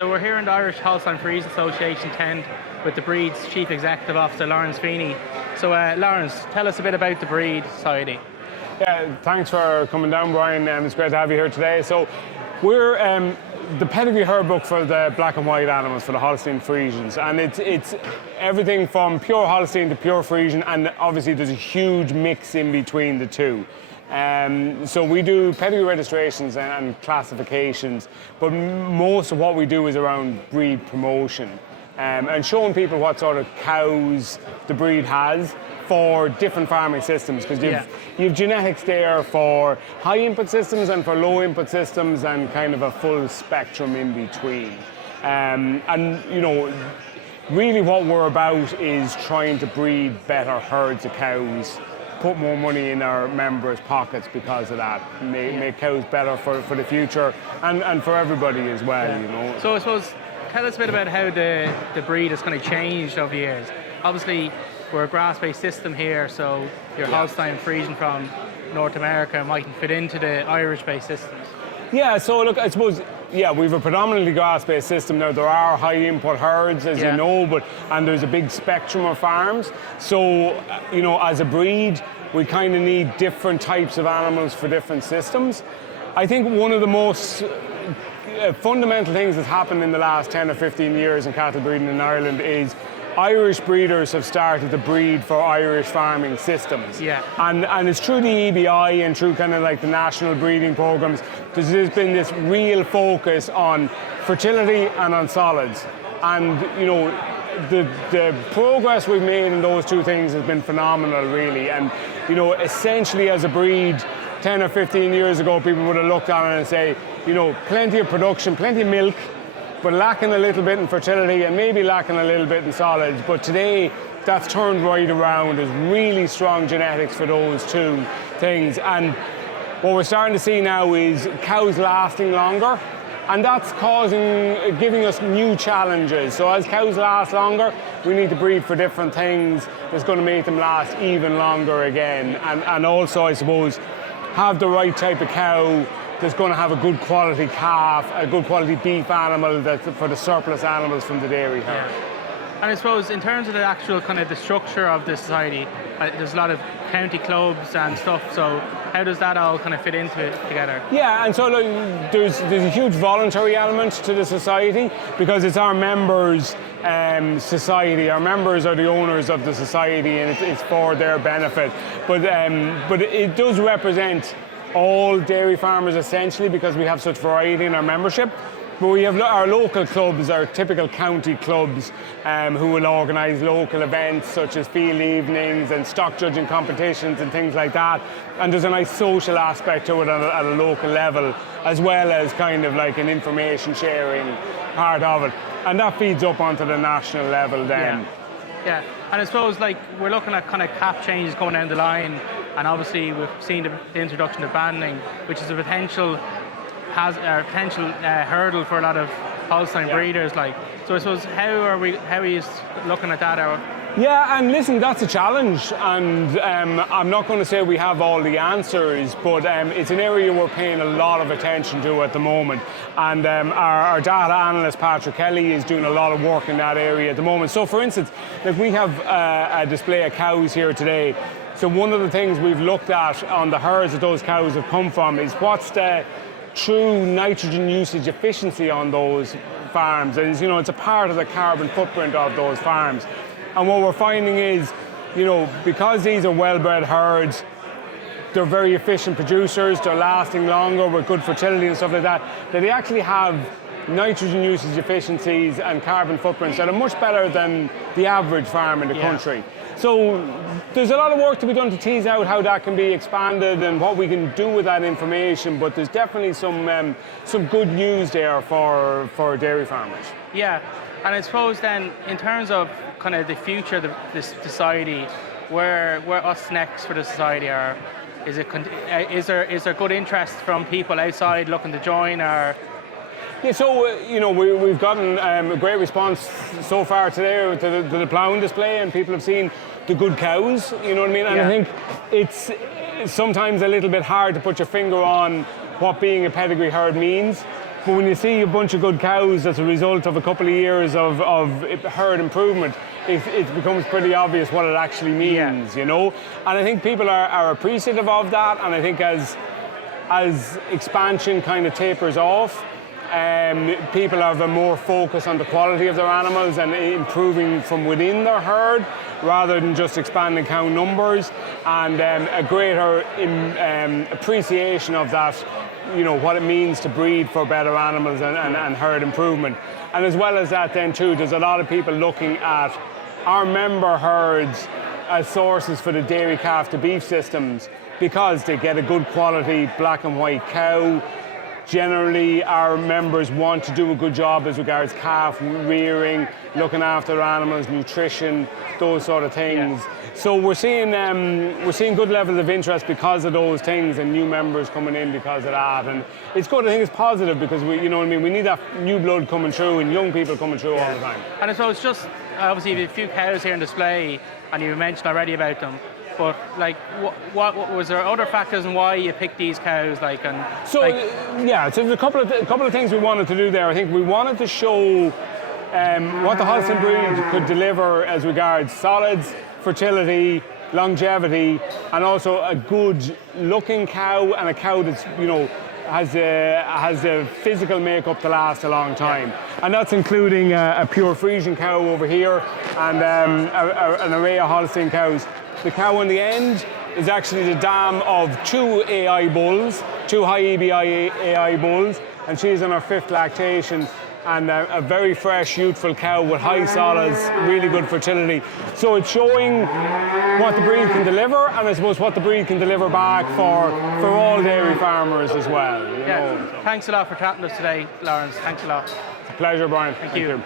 So we're here in the Irish Holstein Friesian Association tent with the breed's Chief Executive Officer, Lawrence Feeney. So Lawrence, tell us a bit about the Breed Society. Yeah, thanks for coming down, Brian. It's great to have you here today. So we're the pedigree herd book for the black and white animals, for the Holstein Friesians. And it's everything from pure Holstein to pure Friesian, and obviously there's a huge mix in between the two. So we do pedigree registrations and classifications, but most of what we do is around breed promotion and showing people what sort of cows the breed has for different farming systems, because you've genetics there for high input systems and for low input systems, and kind of a full spectrum in between. And you know, really what we're about is trying to breed better herds of cows, put more money in our members' pockets because of that, make cows better for the future and for everybody as well. You know. So I suppose, tell us a bit about how the breed has kind of changed over the years. Obviously, we're a grass-based system here, so your Holstein Friesian from North America mightn't fit into the Irish-based systems. Yeah, so look, I suppose, we've a predominantly grass-based system now. There are high-input herds, as you know, and there's a big spectrum of farms. So, you know, as a breed, we kind of need different types of animals for different systems. I think one of the most fundamental things that's happened in the last 10 or 15 years in cattle breeding in Ireland is Irish breeders have started to breed for Irish farming systems. Yeah. And it's through the EBI and through kind of like the national breeding programs, there's been this real focus on fertility and on solids. And, you know, the progress we've made in those two things has been phenomenal, really. And, you know, essentially as a breed, 10 or 15 years ago, people would have looked on it and say, you know, plenty of production, plenty of milk, but lacking a little bit in fertility and maybe lacking a little bit in solids. But today, that's turned right around. There's really strong genetics for those two things. And what we're starting to see now is cows lasting longer, and that's giving us new challenges. So as cows last longer, we need to breed for different things that's going to make them last even longer again. And also, I suppose, have the right type of cow that's going to have a good quality calf, a good quality beef animal that's for the surplus animals from the dairy herd. And I suppose in terms of the actual kind of the structure of the society, there's a lot of county clubs and stuff, so how does that all kind of fit into it together? Yeah, and so look, there's a huge voluntary element to the society because it's our members' society. Our members are the owners of the society, and it's for their benefit. But it does represent all dairy farmers essentially, because we have such variety in our membership. But we have our local clubs, our typical county clubs, who will organise local events such as field evenings and stock judging competitions and things like that. And there's a nice social aspect to it at a local level, as well as kind of like an information sharing part of it. And that feeds up onto the national level then. Yeah, and I suppose like we're looking at kind of cap changes going down the line, and obviously we've seen the introduction of banding, which is a potential hurdle for a lot of Holstein breeders. Like, so I suppose how are you looking at that? Yeah, and listen, that's a challenge, and I'm not going to say we have all the answers, but it's an area we're paying a lot of attention to at the moment. And our data analyst, Patrick Kelly, is doing a lot of work in that area at the moment. So for instance, like we have a display of cows here today. So one of the things we've looked at on the herds that those cows have come from is what's the true nitrogen usage efficiency on those farms. And, you know, it's a part of the carbon footprint of those farms. And what we're finding is, you know, because these are well-bred herds, they're very efficient producers, they're lasting longer with good fertility and stuff like that, that they actually have nitrogen usage efficiencies and carbon footprints that are much better than the average farm in the country. So there's a lot of work to be done to tease out how that can be expanded and what we can do with that information, but there's definitely some good news there for dairy farmers. Yeah, and I suppose then in terms of kind of the future of this society, where us next for the society are, is there good interest from people outside looking to join, or? Yeah, so you know, we've gotten a great response so far today to the Ploughing display, and people have seen the good cows. You know what I mean? And I think it's sometimes a little bit hard to put your finger on what being a pedigree herd means. But when you see a bunch of good cows as a result of a couple of years of herd improvement, it becomes pretty obvious what it actually means, you know. And I think people are appreciative of that. And I think as expansion kind of tapers off, people have a more focus on the quality of their animals and improving from within their herd rather than just expanding cow numbers, and a greater appreciation of that, you know, what it means to breed for better animals and herd improvement. And as well as that then too, there's a lot of people looking at our member herds as sources for the dairy calf to beef systems because they get a good quality black and white cow. Generally, our members want to do a good job as regards calf rearing, looking after their animals, nutrition, those sort of things. Yeah. So we're seeing good levels of interest because of those things, and new members coming in because of that. And it's good. I think it's positive because you know what I mean. We need that new blood coming through and young people coming through all the time. And so it's just obviously you have a few cows here on display, and you mentioned already about them. But like, what was there other factors in why you picked these cows? Like, and so yeah, so there's a couple of things we wanted to do there. I think we wanted to show what the Holstein breed could deliver as regards solids, fertility, longevity, and also a good looking cow and a cow that's, you know, has a physical makeup to last a long time. And that's including a pure Friesian cow over here and an array of Holstein cows. The cow on the end is actually the dam of two AI bulls, two high EBI AI bulls, and she's on her 5th lactation, and a very fresh, youthful cow with high solids, really good fertility. So it's showing what the breed can deliver, and I suppose what the breed can deliver back for all dairy farmers as well. You know. Thanks a lot for chatting to us today, Lawrence. Thanks a lot. It's a pleasure, Brian. Thank you.